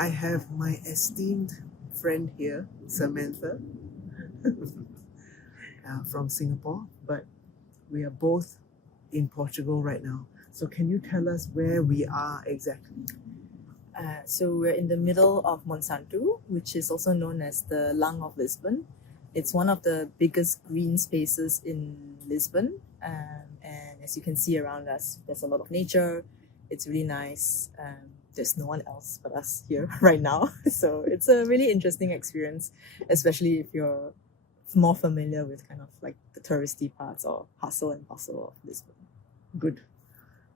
I have my esteemed friend here, Samantha, from Singapore, but we are both in Portugal right now. So can you tell us where we are exactly? So we're in the middle of Monsanto, which is also known as the lung of Lisbon. It's one of the biggest green spaces in Lisbon. And as you can see around us, there's a lot of nature. It's really nice. There's no one else but us here right now. So it's a really interesting experience, especially if you're more familiar with kind of like the touristy parts or hustle and bustle of Lisbon. Good.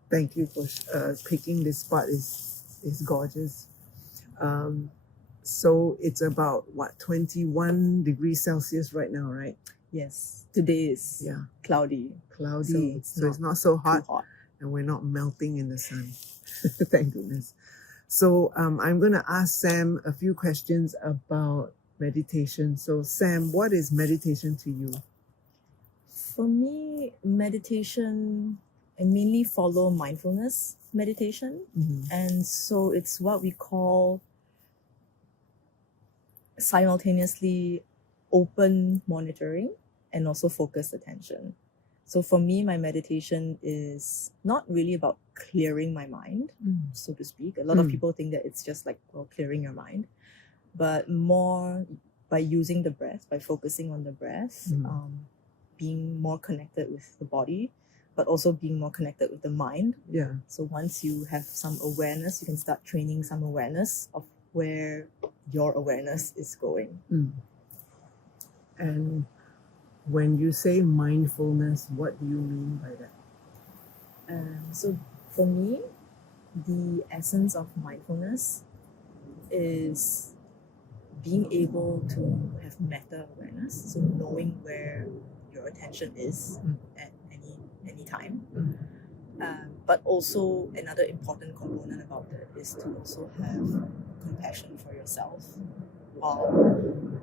Thank you for picking this spot. Is gorgeous. So it's about 21 degrees Celsius right now, right? Yes, today is cloudy. Cloudy, so it's not so hot, and we're not melting in the sun. Thank goodness. So I'm going to ask Sam a few questions about meditation. So Sam, what is meditation to you? For me, meditation, I mainly follow mindfulness meditation. And so it's what we call simultaneously open monitoring and also focused attention. So for me, my meditation is not really about clearing my mind, so to speak. A lot of people think that it's just like, well, clearing your mind, but more by using the breath, by focusing on the breath, being more connected with the body, but also being more connected with the mind. Yeah. So once you have some awareness, you can start training some awareness of where your awareness is going. And when you say mindfulness, what do you mean by that? So for me, the essence of mindfulness is being able to have meta awareness, so knowing where your attention is at any time. But also another important component about that is to also have compassion for yourself while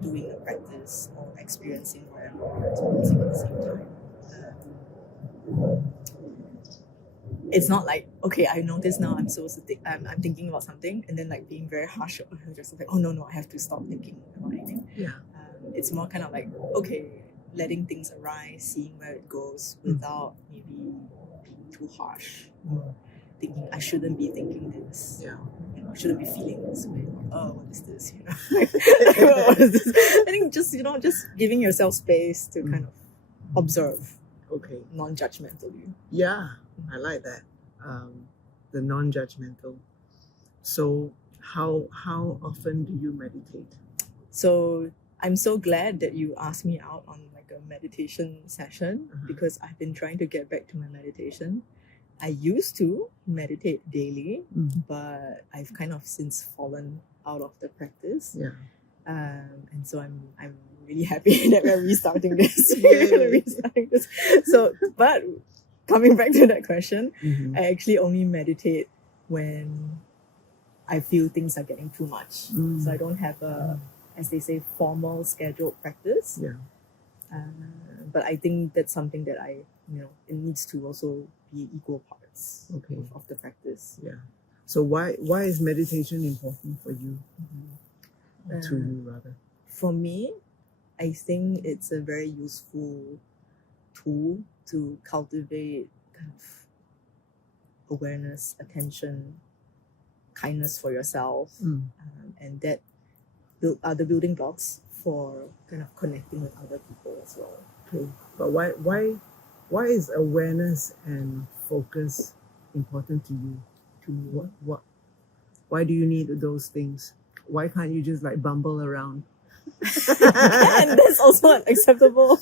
doing a practice or experiencing whatever you're experiencing at the same time. It's not like, okay, I notice now I'm supposed to think, I'm thinking about something, and then like being very harsh, just like, oh no, I have to stop thinking about anything. Yeah. It's more kind of like, okay, letting things arise, seeing where it goes without maybe being too harsh or thinking I shouldn't be thinking this. Yeah. You know, I shouldn't be feeling this way. Oh, what is this? You know, what is this? I think just giving yourself space to kind of observe. Okay. Non-judgmentally. Yeah, I like that. The non-judgmental. So how often do you meditate? So I'm so glad that you asked me out on like a meditation session because I've been trying to get back to my meditation. I used to meditate daily, but I've kind of since fallen out of the practice. Yeah. And so I'm really happy that we're restarting this. So, but coming back to that question, I actually only meditate when I feel things are getting too much. So I don't have a, as they say, formal scheduled practice. Yeah. But I think that's something that it needs to also be equal parts of the practice. Yeah. So why is meditation important for you? To you, rather. For me, I think it's a very useful tool to cultivate kind of awareness, attention, kindness for yourself, and that are the building blocks for kind of connecting with other people as well. Okay, but why is awareness and focus important to you? To what? Why do you need those things? Why can't you just like bumble around? And that's also an acceptable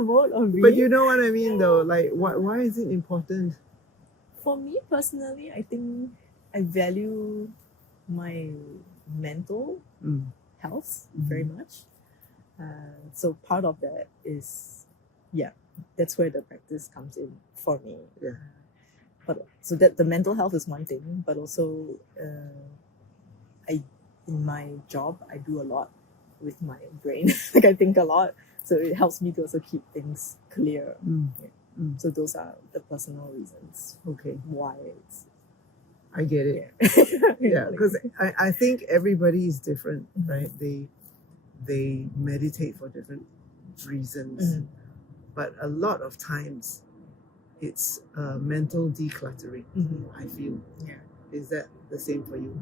mode of being. But you know what I mean, though. Like, why is it important? For me personally, I think I value my mental health very much. So part of that is, that's where the practice comes in for me. Yeah. But so that the mental health is one thing, but also in my job I do a lot with my brain. Like I think a lot, so it helps me to also keep things clear. So those are the personal reasons. Okay. Why it's I get it. Yeah. Yeah, because I think everybody is different, Mhm. right? They meditate for different reasons, Mhm. but a lot of times it's mental decluttering. Mhm. I feel. Yeah. Is that the same for you?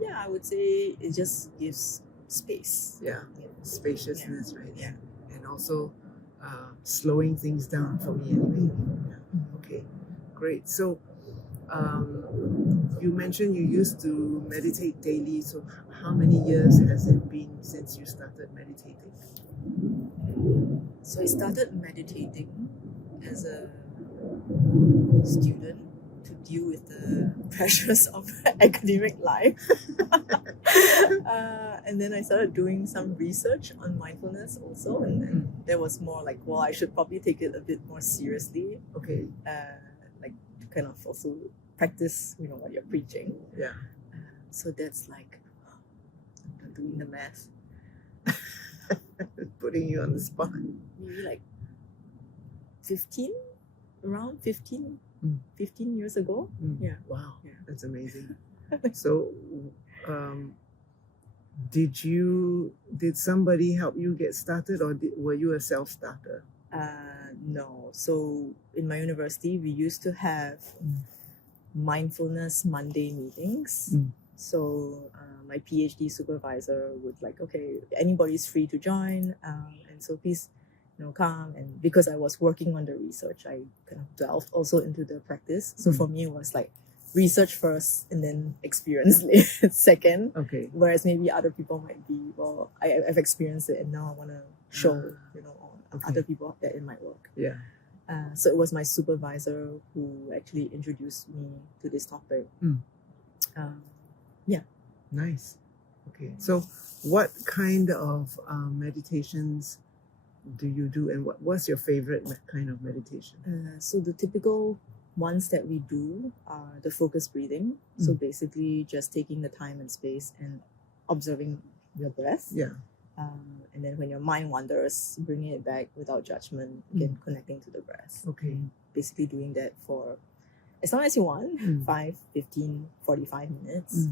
Yeah, I would say it just gives space. Yeah, Yeah. spaciousness, right? Yeah. And also slowing things down for me anyway. Yeah. Okay, great. So you mentioned you used to meditate daily. So how many years has it been since you started meditating? So I started meditating as a student to deal with the pressures of academic life. And then I started doing some research on mindfulness also, and there was more like, well, I should probably take it a bit more seriously, Okay. like to kind of also practice, what you're preaching. Yeah. So that's like doing the math. Putting you on the spot. Maybe like 15, around 15, Mm. 15 years ago. Yeah. Wow. Yeah. That's amazing. So, did somebody help you get started, or were you a self-starter? No. So in my university, we used to have mindfulness Monday meetings. So my PhD supervisor would like, okay, anybody's free to join, and so please, come. And because I was working on the research, I kind of delved also into the practice. So for me, it was like research first and then experience second. Okay. Whereas maybe other people might be, well, I've experienced it and now I want to show, other people out there in my work. Yeah. So it was my supervisor who actually introduced me to this topic. Yeah. Nice. Okay. So what kind of meditations do you do, and what's your favorite kind of meditation? So the typical ones that we do are the focused breathing. So basically just taking the time and space and observing your breath. Yeah. And then when your mind wanders, bringing it back without judgment, again, connecting to the breath. Okay. Basically doing that for as long as you want, 5, 15, 45 minutes.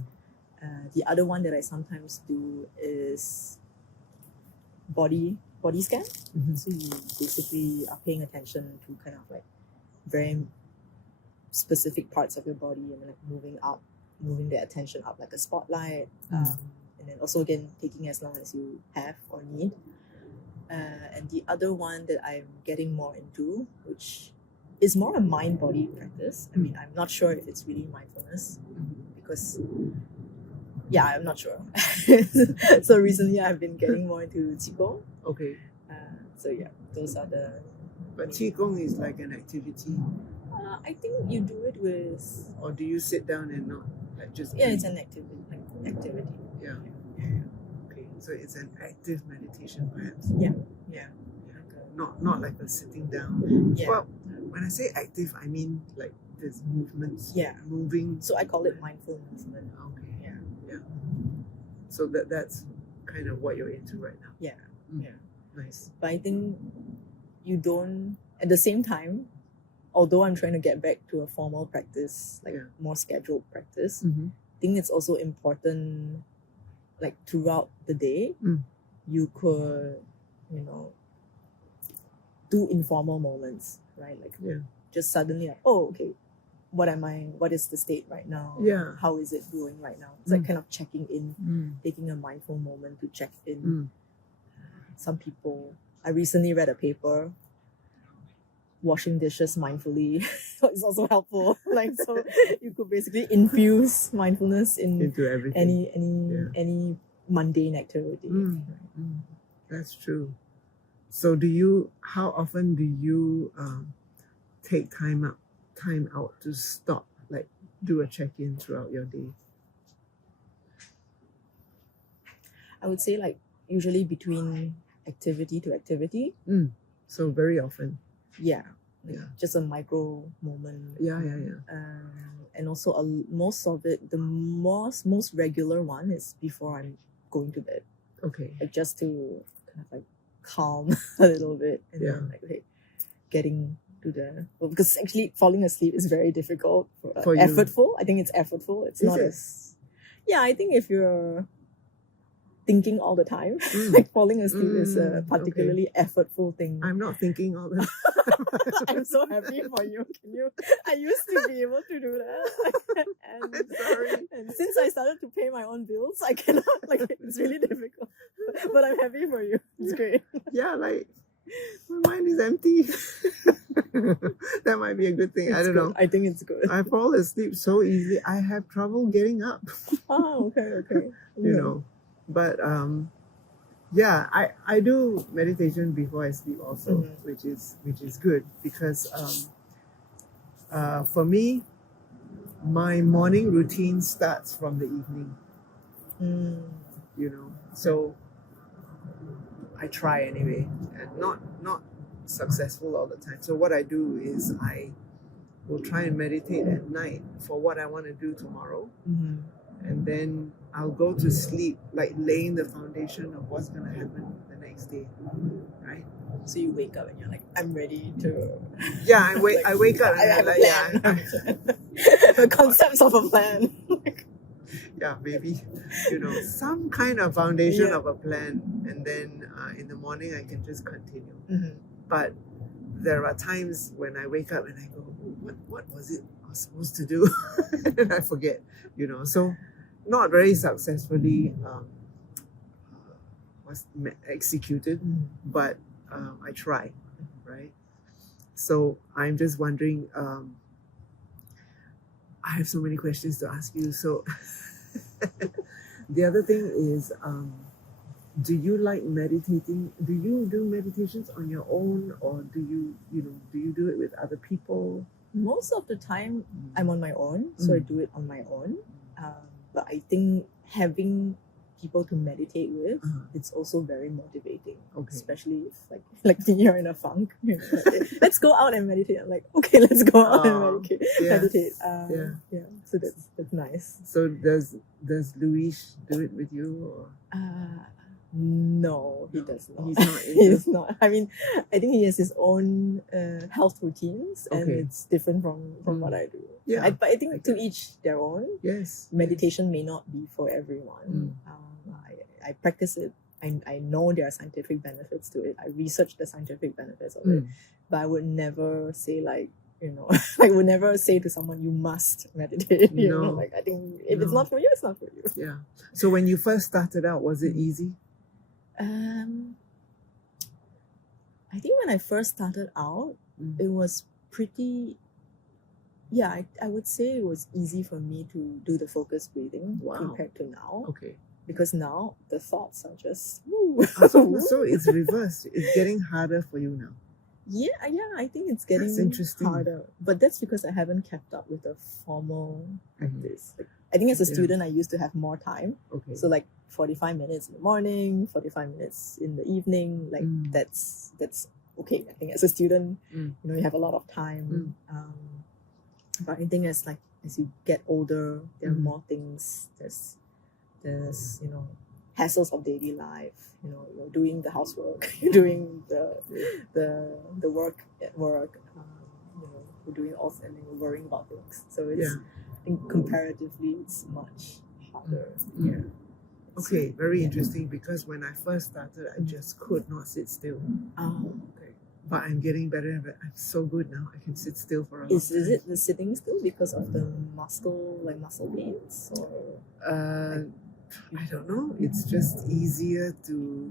The other one that I sometimes do is body scan. So you basically are paying attention to kind of like very specific parts of your body and like moving the attention up like a spotlight. And then also again taking as long as you have or need. And the other one that I'm getting more into, which is more a mind-body practice. I mean, I'm not sure if it's really mindfulness because I'm not sure. So recently I've been getting more into QiGong. Okay. So those are the... But QiGong is like an activity. I think you do it with... Or do you sit down and not like just... Yeah, it's an activity. Yeah. Okay, so it's an active meditation perhaps. Yeah. Not like a sitting down. Yeah. Well, when I say active, I mean like there's movements. Yeah. Moving. So I call it mindful movement. Okay. Yeah. So that's kind of what you're into right now. Yeah. Nice. But I think you don't, at the same time, although I'm trying to get back to a formal practice, like more scheduled practice, I think it's also important, like throughout the day, you could, do informal moments, right? Like just suddenly like, oh, okay, what is the state right now? Yeah. How is it going right now? It's like kind of checking in, taking a mindful moment to check in. Some people, I recently read a paper, washing dishes mindfully. So it's also helpful. Like, so you could basically infuse mindfulness into everything. any mundane activity. That's true. So how often do you take time out to stop, like do a check-in throughout your day? I would say like usually between activity to activity. So very often. Just a micro moment. And also most of it, the most regular one is before I'm going to bed. Okay. Like just to kind of like calm a little bit and then like, okay, getting because actually falling asleep is very difficult For you. effortful. I think it's effortful. It's Is not it? as I think if you're thinking all the time, like falling asleep is a particularly effortful thing. I'm not thinking all the I'm so happy for you. I used to be able to do that. And, I'm sorry. And since I started to pay my own bills, I cannot, it's really difficult. But I'm happy for you. It's great. Yeah, like my mind is empty. That might be a good thing. I don't know. I think it's good. I fall asleep so easily. I have trouble getting up. Oh, okay. You know. But yeah, I do meditation before I sleep also, which is good because for me, my morning routine starts from the evening. You know, so I try anyway, and not successful all the time. So what I do is I will try and meditate at night for what I want to do tomorrow, and then I'll go to sleep, like laying the foundation of what's going to happen the next day, right? So you wake up and you're like, I'm ready to. Yeah, I wake up and I have like, a plan. The concepts of a plan. Yeah, maybe, you know, some kind of foundation of a plan, and then in the morning I can just continue. But there are times when I wake up and I go, what was it I was supposed to do? And I forget, you know. So not very successfully was executed, but I try, right? So I'm just wondering, I have so many questions to ask you. So the other thing is, do you like meditating? Do you do meditations on your own, or do you do it with other people? Most of the time, I'm on my own, so I do it on my own. But I think having people to meditate with, it's also very motivating. Okay. Especially if like you're in a funk, you know, let's go out and meditate. I'm like, okay, let's go out and meditate. Yeah. So that's nice. So does Luis do it with you, or? No, he does not. He's not. He's not. I mean, I think he has his own health routines, and it's different from what I do. Yeah, but I think to each their own. Yes. Meditation may not be for everyone. I practice it. I know there are scientific benefits to it. I research the scientific benefits of it, but I would never say I would never say to someone, you must meditate. You know, I think if it's not for you, it's not for you. Yeah. So when you first started out, was it easy? I think when I first started out, it was pretty. Yeah, I would say it was easy for me to do the focused breathing compared to now. Okay. Because now the thoughts are just. So it's reversed. It's getting harder for you now. Yeah, I think it's getting harder. But that's because I haven't kept up with a formal practice. I think as a student, I used to have more time. Okay. So 45 minutes in the morning, 45 minutes in the evening, that's okay. I think as a student, you have a lot of time. But I think as you get older, there are more things. There's hassles of daily life. You're doing the housework, you're doing the work at work. You're doing all, and then you're worrying about things. So it's I think comparatively it's much harder. Yeah. Okay, very interesting, because when I first started, I just could not sit still. Okay. But I'm getting better and better. I'm so good now. I can sit still for a long time. Is it the sitting still because of the muscle pains, or? I don't know. It's just easier to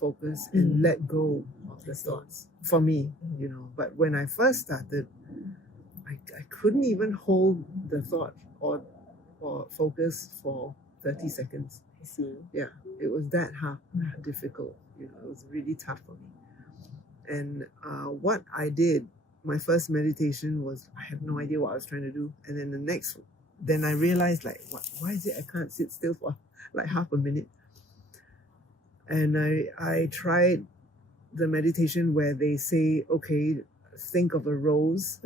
focus and let go of the thoughts for me, But when I first started, I couldn't even hold the thought or focus for 30 seconds. I see. Yeah, it was that difficult. It was really tough for me. And what I did, my first meditation was, I have no idea what I was trying to do. And then I realized, why is it I can't sit still for half a minute? And I tried the meditation where they say, okay, think of a rose,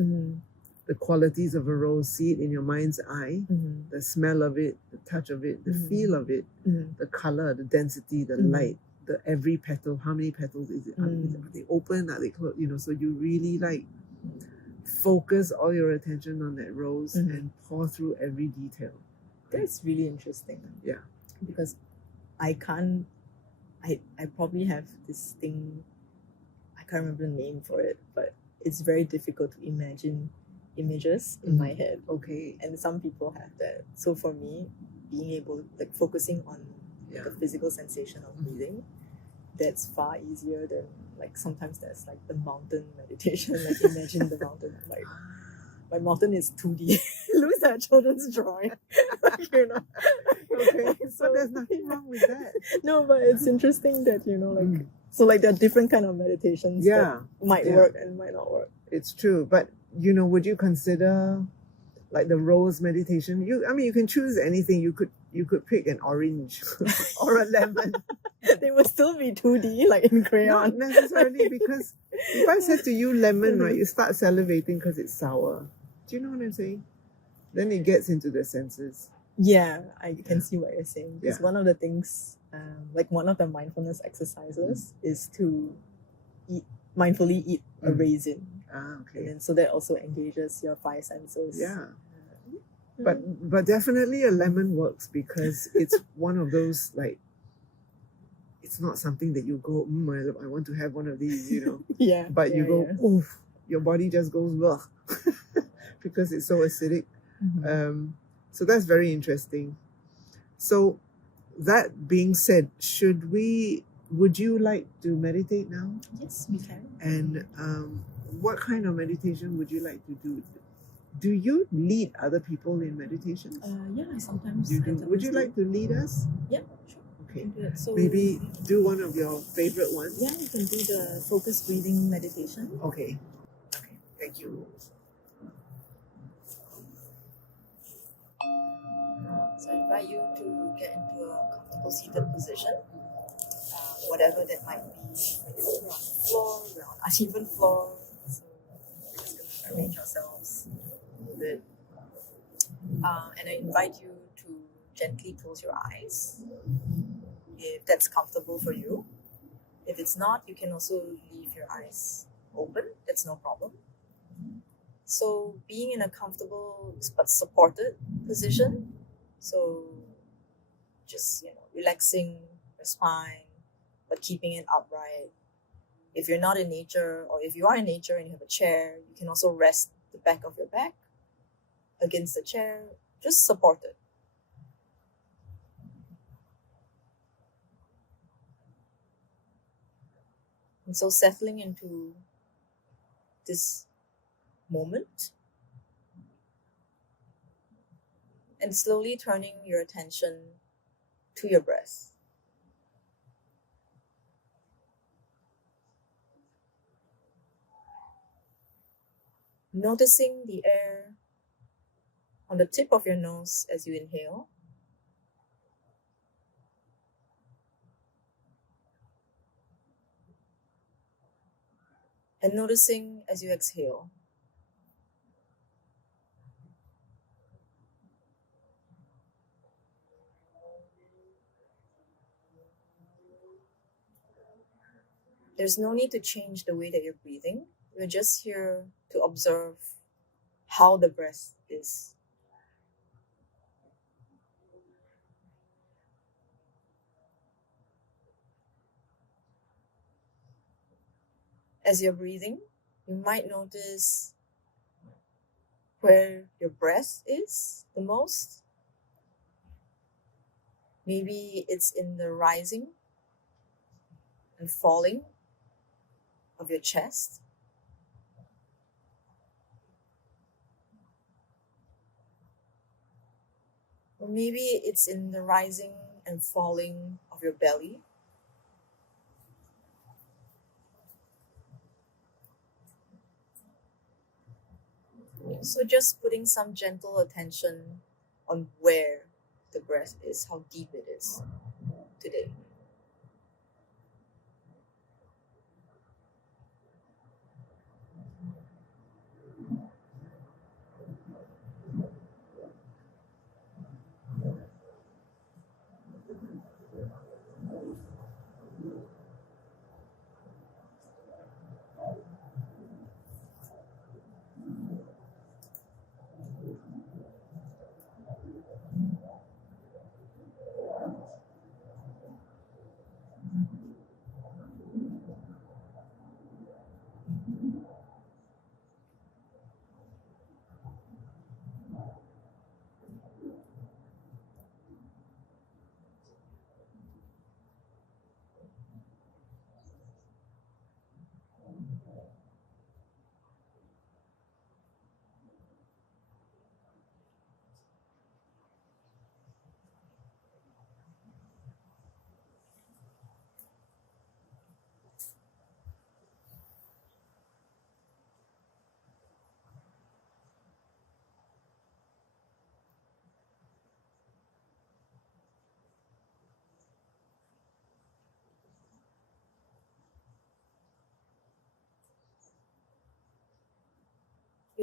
the qualities of a rose, see it in your mind's eye, the smell of it, the touch of it, the feel of it, the color, the density, the light, the every petal. How many petals is it? Are they open? Are they closed? So you really like focus all your attention on that rose and pour through every detail. That's really interesting. Yeah. Because I probably have this thing, I can't remember the name for it, but it's very difficult to imagine images in my head. Okay. And some people have that. So for me, being able, like focusing on the physical sensation of breathing, that's far easier than like sometimes there's like the mountain meditation, like imagine the mountain. Like my mountain is 2D. Looks like a children's drawing. Okay. So there's nothing wrong with that. No, but it's interesting that, like so like there are different kind of meditations that might work and might not work. It's true. But would you consider like the rose meditation? You can choose anything. You could pick an orange or a lemon. They would still be 2D, like in crayon. Not necessarily, because if I said to you lemon, right, you start salivating because it's sour. Do you know what I'm saying? Then it gets into the senses. Yeah, I can see what you're saying. Because one of the things, like one of the mindfulness exercises is to mindfully eat a raisin. Okay. And then, so that also engages your 5 senses. Yeah. But definitely a lemon works, because it's one of those, like, it's not something that you go, I want to have one of these, Yeah. But you go, oof, your body just goes, ugh, because it's so acidic. So that's very interesting. So that being said, would you like to meditate now? Yes, we can. And what kind of meditation would you like to do? Do you lead other people in meditations? Yeah, sometimes. You do. Would you like to lead us? Yeah, sure. Okay. So maybe do one of your favorite ones. Yeah, you can do the focused breathing meditation. Okay. Thank you. So I invite you to get into a comfortable seated position, whatever that might be. We're on the floor, we're on uneven floor, so we're just going to arrange ourselves a little bit. And I invite you to gently close your eyes, if that's comfortable for you. If it's not, you can also leave your eyes open, that's no problem. So being in a comfortable but supported position, so just relaxing your spine but keeping it upright. If you're not in nature, or if you are in nature and you have a chair, you can also rest the back of your back against the chair, just support it. And so settling into this moment and slowly turning your attention to your breath. Noticing the air on the tip of your nose as you inhale, and noticing as you exhale. There's no need to change the way that you're breathing. We're just here to observe how the breath is. As you're breathing, you might notice where your breath is the most. Maybe it's in the rising and falling of your chest. Or maybe it's in the rising and falling of your belly. So just putting some gentle attention on where the breath is, how deep it is today.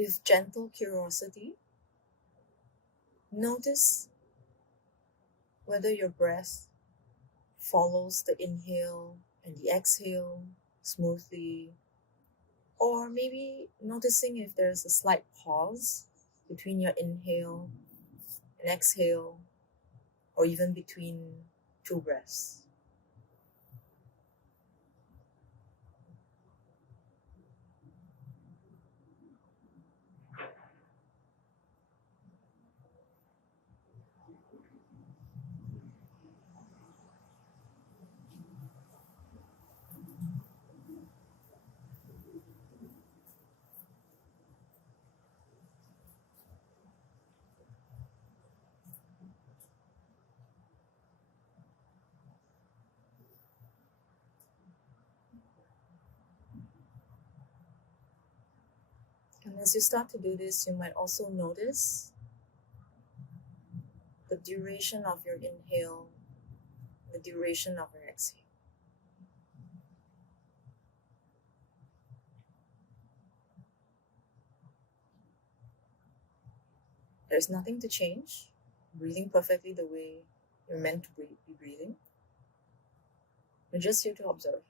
with gentle curiosity, notice whether your breath follows the inhale and the exhale smoothly, or maybe noticing if there's a slight pause between your inhale and exhale, or even between two breaths. And as you start to do this, you might also notice the duration of your inhale, the duration of your exhale. There's nothing to change, breathing perfectly the way you're meant to be breathing. You're just here to observe.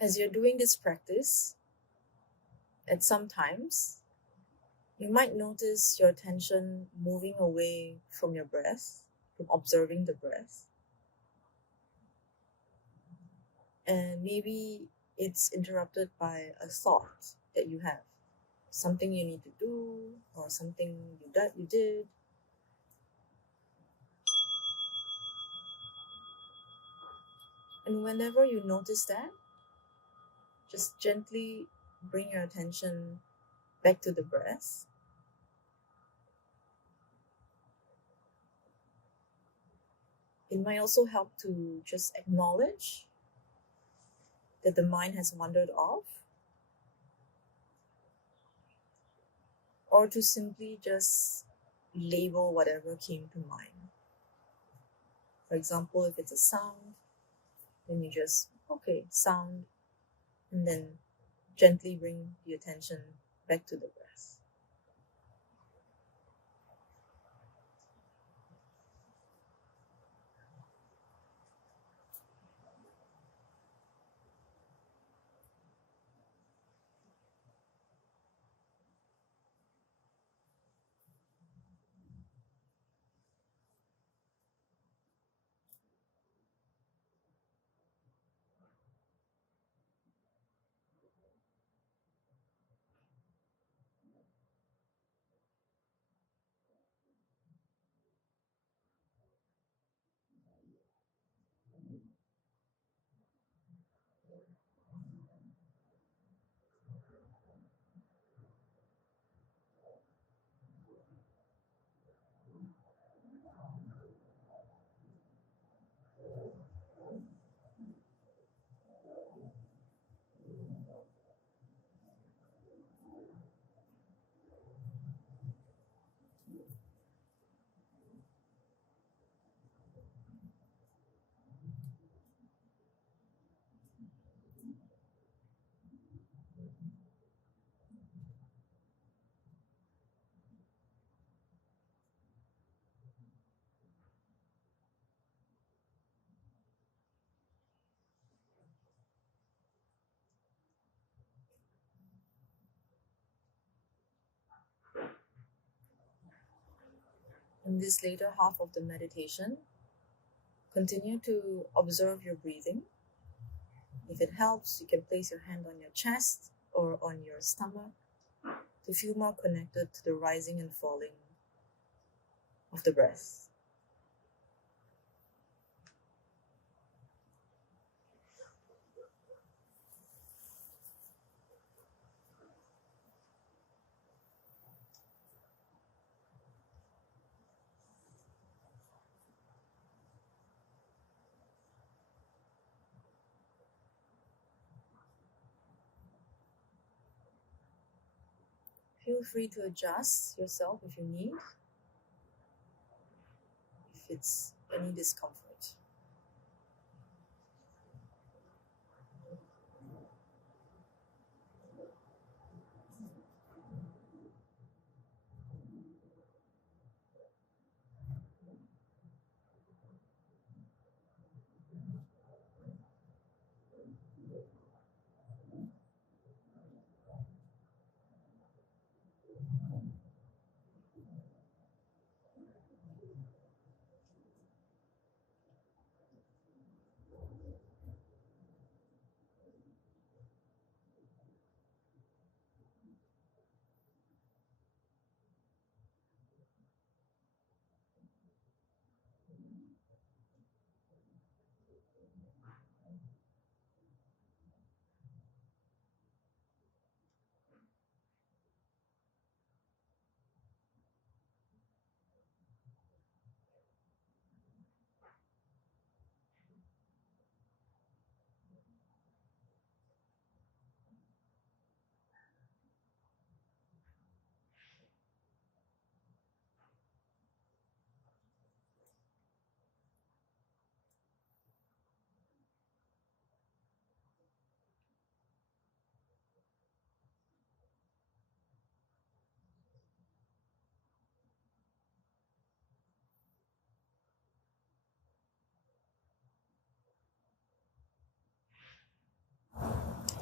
As you're doing this practice, at some times, you might notice your attention moving away from your breath, from observing the breath. And maybe it's interrupted by a thought that you have, something you need to do, or something you did. And whenever you notice that, just gently bring your attention back to the breath. It might also help to just acknowledge that the mind has wandered off, or to simply just label whatever came to mind. For example, if it's a sound, then you just, okay, sound, and then gently bring the attention back to the breath. In this later half of the meditation, continue to observe your breathing. If it helps, you can place your hand on your chest or on your stomach to feel more connected to the rising and falling of the breath. Feel free to adjust yourself if you need, if it's any discomfort.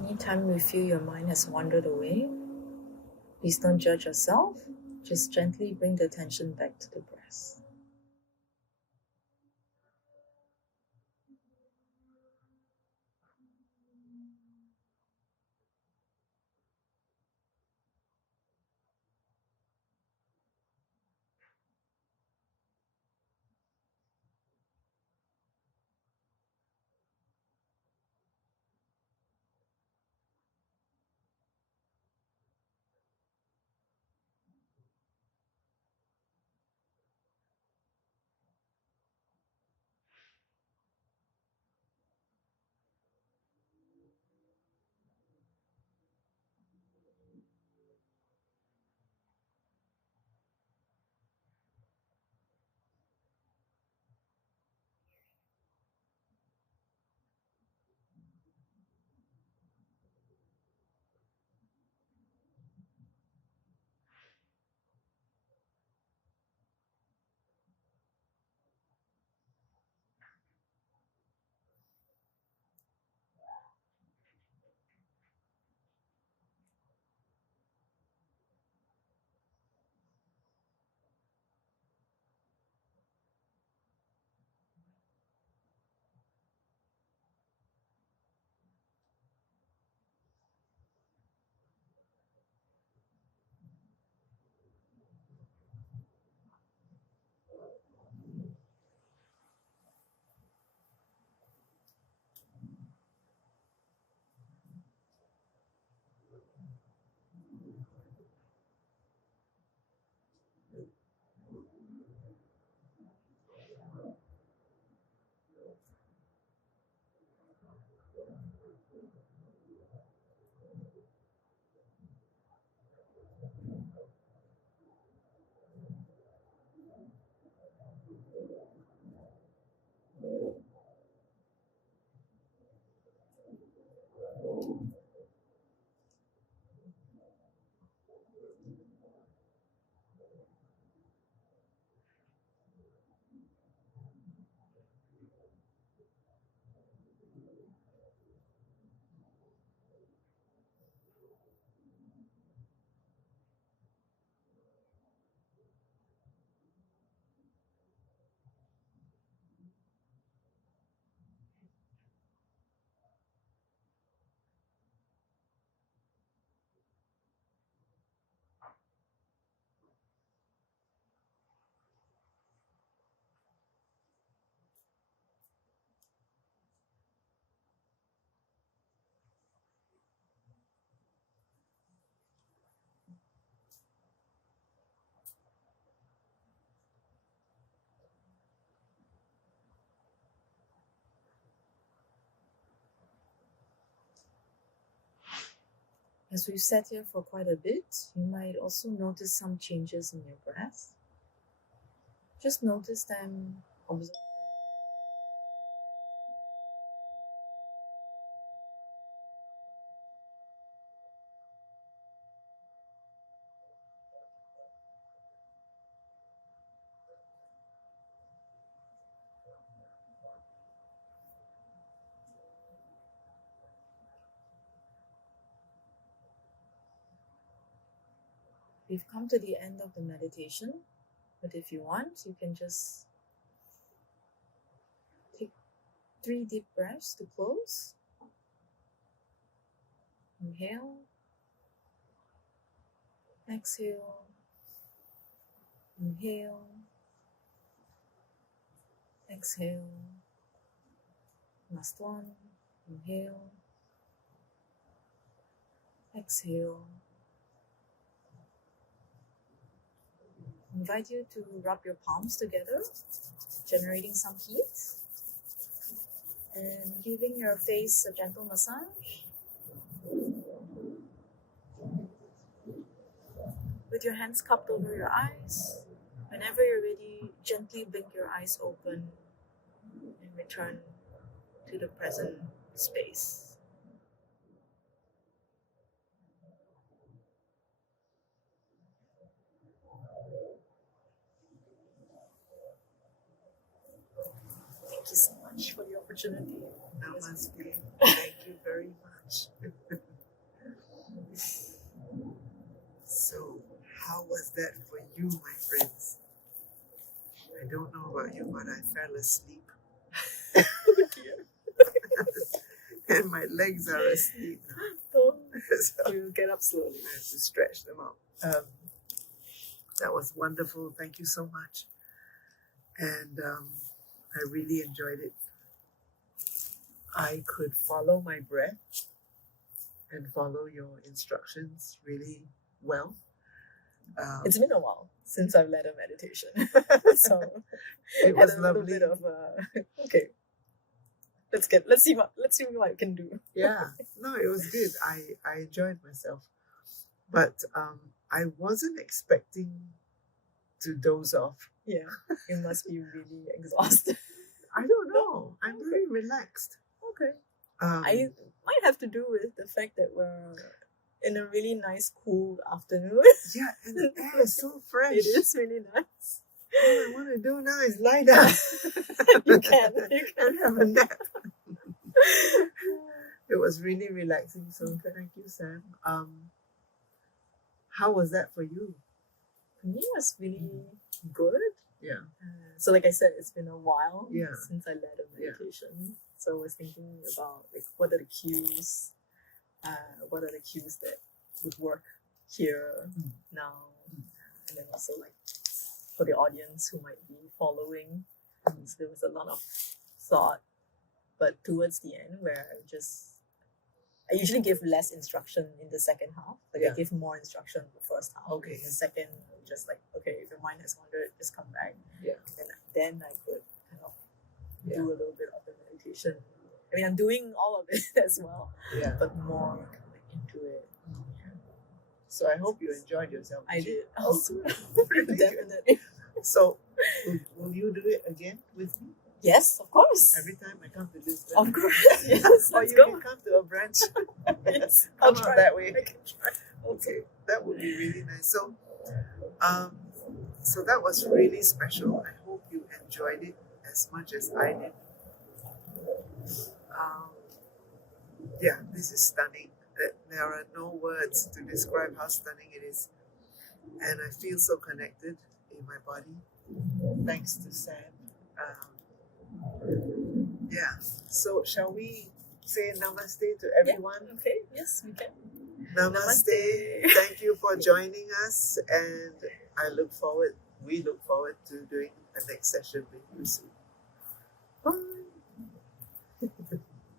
Anytime you feel your mind has wandered away, please don't judge yourself. Just gently bring the attention back to the breath. As we've sat here for quite a bit, you might also notice some changes in your breath. Just notice them, observe them. We've come to the end of the meditation, but if you want, you can just take 3 deep breaths to close. Inhale, exhale, inhale, exhale. Last one, inhale, exhale. Invite you to rub your palms together, generating some heat, and giving your face a gentle massage. With your hands cupped over your eyes, whenever you're ready, gently blink your eyes open and return to the present space. Thank you so much for the opportunity. Namaste. Thank you very much. So, how was that for you, my friends? I don't know about you, but I fell asleep. And my legs are asleep now. So You'll get up slowly. I have to stretch them out. That was wonderful. Thank you so much. And I really enjoyed it. I could follow my breath and follow your instructions really well. It's been a while since I've led a meditation, so It was had a little lovely. bit of okay. Let's see what I can do. Yeah, no, it was good. I enjoyed myself, but I wasn't expecting to doze off. Yeah, you must be really exhausted. I don't know. I'm very relaxed. Okay, Um, I might have to do with the fact that we're in a really nice, cool afternoon. yeah, and the air is so fresh. It is really nice. All I want to do now is lie down. You can. And have a nap. It was really relaxing. So thank you, Sam. How was that for you? For me, it was really good. Yeah. So like I said, it's been a while Yeah. since I led a meditation. So I was thinking about like what are the cues that would work here now, and then also like for the audience who might be following. So there was a lot of thought, but towards the end where I usually give less instruction in the second half. Like Yeah. I give more instruction in the first half. Okay. In the second, just like, okay, if your mind has wandered, just come back. Yeah. And then I could kind of Yeah. do a little bit of the meditation. I mean, I'm doing all of it as well, Yeah. but more like into it. So I hope you enjoyed yourself. I did. Also, really good. Definitely. So, will you do it again with me Yes, of course. every time I come to Lisbon? Of course. Yes, Or let's you go. can come to a branch. Yes, Come I'll out try. that way. I can try. Okay, that would be really nice. So that was really special. I hope you enjoyed it as much as I did. Yeah, this is stunning. There are no words to describe how stunning it is, and I feel so connected in my body. Thanks to Sam. Yeah. So shall we say namaste to everyone? Okay, yes, we can. Namaste. Namaste. Thank you for joining us, and we look forward to doing the next session with you soon. Bye.